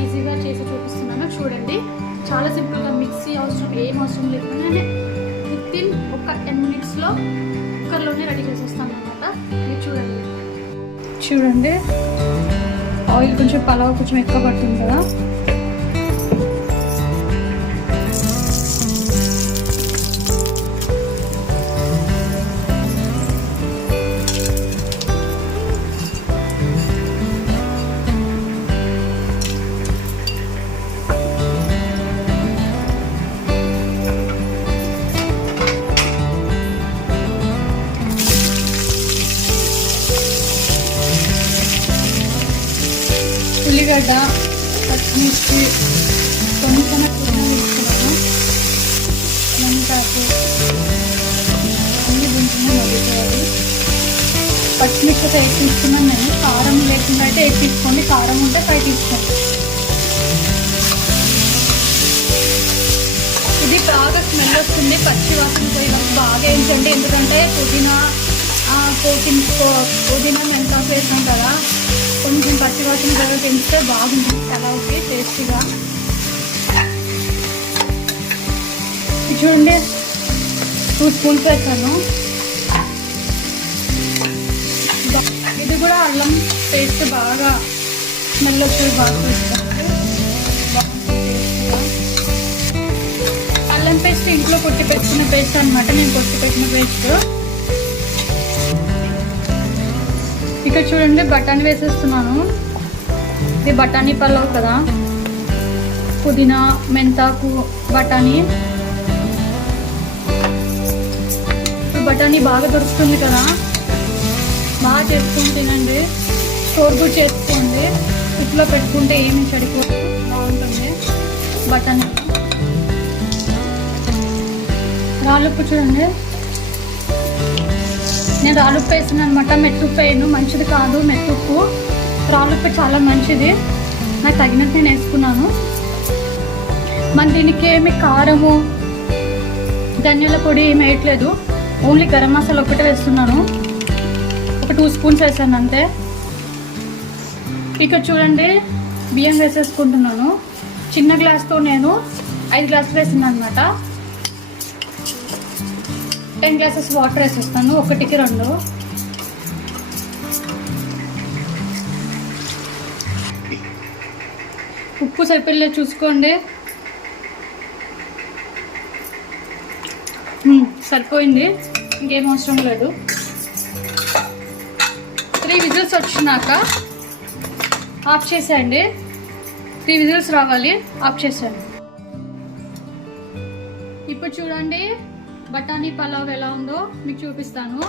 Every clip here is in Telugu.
ఈజీగా చేసి చూపిస్తున్నాను చూడండి. చాలా సింపుల్గా మిక్సీ అవసరం ఏం అవసరం లేకుండా వితిన్ ఒక 10 minutesలో కుక్కర్లోనే రెడీ చేసేస్తాను అనమాట. ఇది చూడండి ఆయిల్ కొంచెం పలావ్ కొంచెం ఎక్కువ పడుతుంది కదా. ఉల్లిగడ్డ, పచ్చిమిర్చి కొంచెం తీసుకున్నాను, మెంతాకు అన్ని కొంచెం మగ్గుతాయి. పచ్చిమిర్చి అయితే 8 తీసుకున్నాను నేను. కారం లేకుండా అయితే 8 తీసుకోండి, కారం ఉంటే 5 తీసుకోండి. ఇది బాగా స్మెల్ వస్తుంది, పచ్చి వాసన పోయినప్పుడు బాగా వేయించండి. ఎందుకంటే పుదీనా మెంతాకు వేసాం కదా, కొంచెం పచ్చి వాసన కూడా పెంచితే బాగుంటుంది పలావ్కి టేస్టీగా. చూడండి 2 స్పూన్స్ వేసాను. ఇది కూడా అల్లం పేస్ట్ బాగా స్మెల్ వచ్చేది బాగా వేసుకోండి. అల్లం పేస్ట్ ఇంట్లో కొట్టి పెట్టుకున్న పేస్ట్ అనమాట, నేను కొట్టి పెట్టిన పేస్ట్. ఇక్కడ చూడండి బఠానీ వేసేస్తున్నాను. ఇది బఠానీ పలావ్ కదా, పుదీనా మెంతాకు బఠానీ. బఠానీ బాగా దొరుకుతుంది కదా, బాగా చేసుకుని తినండి. స్టోర్ కూడా చేసుకోండి, ఇంట్లో పెట్టుకుంటే ఏమి చెడిపోదు, బాగుంటుంది బఠానీ. రాళ్ళుప్పు చూడండి, నేను రాళ్ళుప్పు వేసాను అనమాట, మెట్టుప్పు వేయను, మంచిది కాదు మెట్టుప్పు. రాళ్ళుప్పు చాలా మంచిది, నాకు తగినట్టు నేను వేసుకున్నాను. మన దీనికి ఏమి కారము ధనియాల పొడి ఏమి వేయట్లేదు, ఓన్లీ గరం మసాలా ఒకటే వేస్తున్నాను. ఒక 2 స్పూన్స్ వేసాను అంతే. ఇక్కడ చూడండి బియ్యం వేసేసుకుంటున్నాను. చిన్న గ్లాస్తో నేను 5 గ్లాసులు వేసాను అనమాట. 10 గ్లాసెస్ వాటర్ వేసేస్తాను, 1కి 2. ఉప్పు సరిపోలే చూసుకోండి. సరిపోయింది, ఇంకేం అవసరం లేదు. 3 విజిల్స్ వచ్చినాక ఆఫ్ చేసేయండి. 3 విజిల్స్ రావాలి, ఆఫ్ చేసేయండి. ఇప్పుడు చూడండి బఠానీ పలావ్ ఎలా ఉందో మీకు చూపిస్తాను.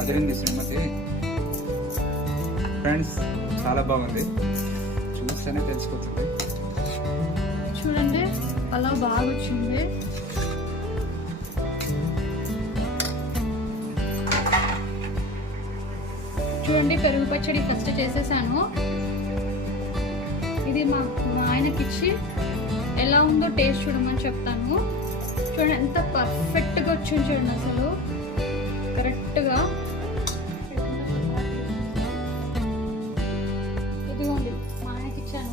అదిరింది శ్రీమతి. ఫ్రెండ్స్ చాలా బాగుంది, చూస్తేనే తెలిసిపోతుంది. చూడండి పలావ్ బాగా వచ్చింది. చూడండి పెరుగు పచ్చడి ఫస్ట్ చేసేసాను. ఇది మా ఆయనకి ఇచ్చి ఎలా ఉందో టేస్ట్ చూడమని చెప్తాను. చూడండి ఎంత పర్ఫెక్ట్గా వచ్చింది చూడండి, అసలు కరెక్ట్గా. ఇదిగోండి మా ఆయనకి ఇచ్చాను.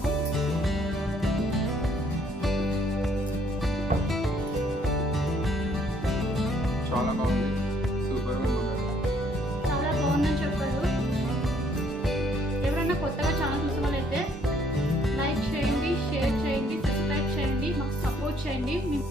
చాలా బాగుంది, సూపర్ చాలా బాగుందని చెప్పారు. ఎవరైనా కొత్తగా ఛానల్ చూసిన వాళ్ళైతే లైక్ చేయండి, షేర్ చేయండి, సబ్స్క్రైబ్ చేయండి, మాకు సపోర్ట్ చేయండి.